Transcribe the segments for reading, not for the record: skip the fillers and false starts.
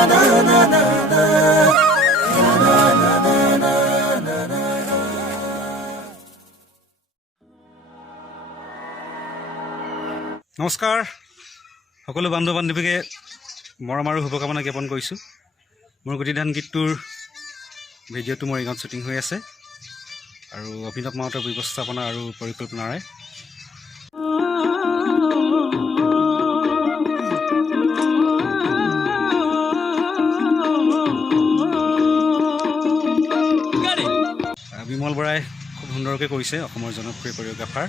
নমস্কাৰ সকলো বান্ধৱ বান্ধৱীকে মৰম আৰু শুভকামনা জ্ঞাপন কৰিছোঁ। মোৰ গুটিধান গীতটোৰ ভিডিঅ'টো মৰিগাঁৱত শ্বুটিং হৈ আছে আৰু অভিনৱ মাউতৰ ব্যৱস্থাপনা আৰু পৰিকল্পনাৰে বিমল বৰাই খুব সুন্দৰকৈ কৰিছে, অসমৰ জনপ্ৰিয় কৰিঅ'গ্ৰাফাৰ।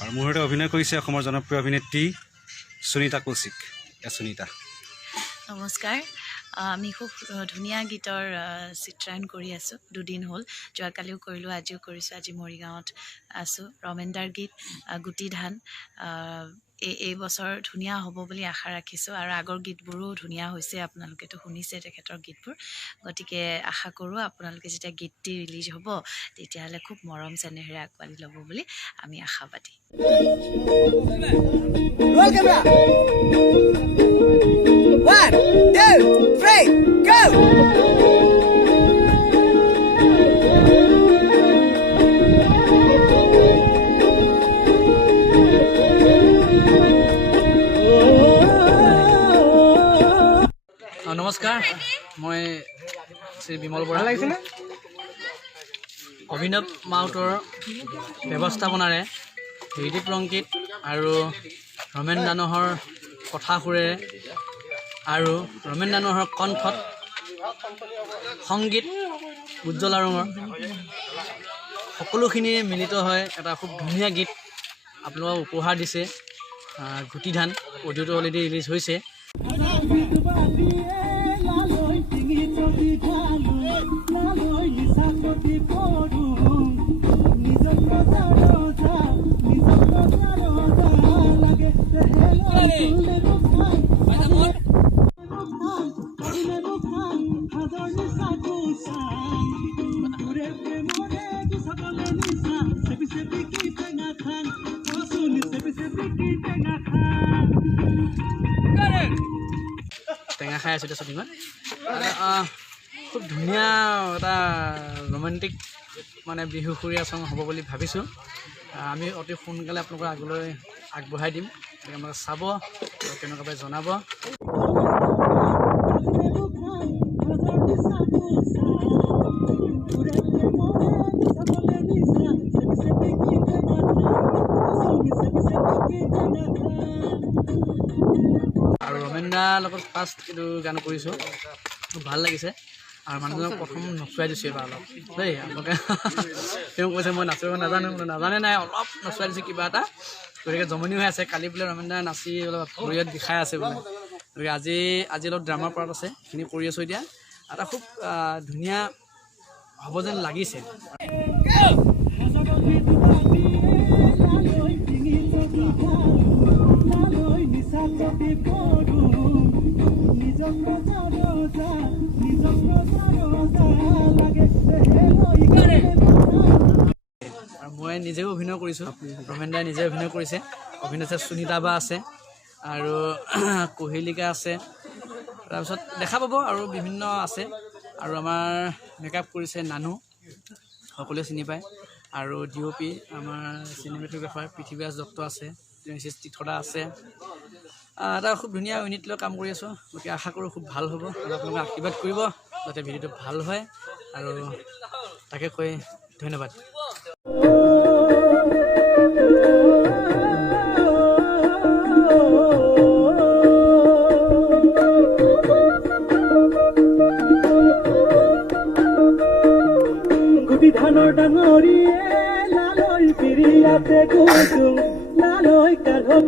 আৰু মোৰ সৈতে অভিনয় কৰিছে অসমৰ জনপ্ৰিয় অভিনেত্ৰী সুনীতা কৌশিক। সুনীতা, নমস্কাৰ। আমি খুব ধুনীয়া গীতৰ চিত্ৰায়ন কৰি আছোঁ, দুদিন হ'ল। যোৱাকালিও কৰিলোঁ, আজিও কৰিছোঁ। আজি মৰিগাঁৱত আছোঁ। ৰমেনদাৰ গীত গুটি ধান এই বছৰ ধুনীয়া হ'ব বুলি আশা ৰাখিছোঁ। আৰু আগৰ গীতবোৰো ধুনীয়া হৈছে, আপোনালোকেতো শুনিছে তেখেতৰ গীতবোৰ। গতিকে আশা কৰোঁ আপোনালোকে যেতিয়া গীতটি ৰিলিজ হ'ব তেতিয়াহ'লে খুব মৰম চেনেহেৰে আঁকোৱালি ল'ব বুলি আমি আশাবাদী। One, two, three, go! নমস্কাৰ, মই শ্ৰী বিমল বৰা। লাগিছিলে অভিনৱ মাউতৰ ব্যৱস্থাপনাৰে হৃদীপ ৰংকিত আৰু ৰমেন দানহৰ কথা সুৰেৰে আৰু ৰমেন দানহৰ কণ্ঠত সংগীত উজ্জ্বল ৰঙৰ সকলোখিনি মিলিত হয় এটা খুব ধুনীয়া গীত আপোনালোকক উপহাৰ দিছে। গুটি ধান অডিঅ'টো অলৰেডি ৰিলিজ হৈছে। টেঙা খাই আছোঁ এতিয়া শ্বুটিঙত। খুব ধুনীয়া এটা ৰোমান্টিক মানে বিহুসুৰীয়া চং হ'ব বুলি ভাবিছোঁ। আমি অতি সোনকালে আপোনালোকৰ আগলৈ আগবঢ়াই দিম। গতিকে আপোনালোকে চাব আৰু কেনেকুৱাকৈ জনাব। আৰু ৰমেন দাৰ লগত ফাৰ্ষ্ট এইটো গান কৰিছোঁ, খুব ভাল লাগিছে। আৰু মানুহজনক প্ৰথম নচুৱাই দিছোঁ এইবাৰ অলপ দেই। আপোনালোকে তেওঁ কৈছে মই নাচিব নাজানো, নাজানে নাই, অলপ নচুৱাই দিছোঁ কিবা এটা। গতিকে জমনি হৈ আছে। কালি বোলে ৰমেন দাই নাচি অলপ ভৰিত বিষাই আছে বোলে। গতিকে আজি অলপ ড্ৰামাৰ পাৰ্ট আছে, সেইখিনি কৰি আছোঁ এতিয়া। এটা খুব ধুনীয়া হ'ব যেন লাগিছে। আৰু মই নিজেও অভিনয় কৰিছোঁ, ৰমেন দাই নিজে অভিনয় কৰিছে। অভিনেত্ৰী সুনীতা বা আছে আৰু কোহিলিকা আছে, তাৰপিছত দেখা পাব আৰু বিভিন্ন আছে। আৰু আমাৰ মেকআপ কৰিছে নানু, সকলোৱে চিনি পায়। আৰু DOP আমাৰ চিনেমেটোগ্ৰাফাৰ পৃথিৱীৰাজ দত্ত আছে, তীৰ্থদা আছে। এটা খুব ধুনীয়া ইউনিট লৈ কাম কৰি আছোঁ। গতিকে আশা কৰোঁ খুব ভাল হ'ব আৰু আপোনালোকে আশীৰ্বাদ কৰিব যাতে ভিডিঅ'টো ভাল হয়। আৰু তাকে কৈ ধন্যবাদ। গুটি ধানৰ ডাঙৰীয়ে লালৈ পিৰিয়াতে গুজুং লালৈ কাঢ়ক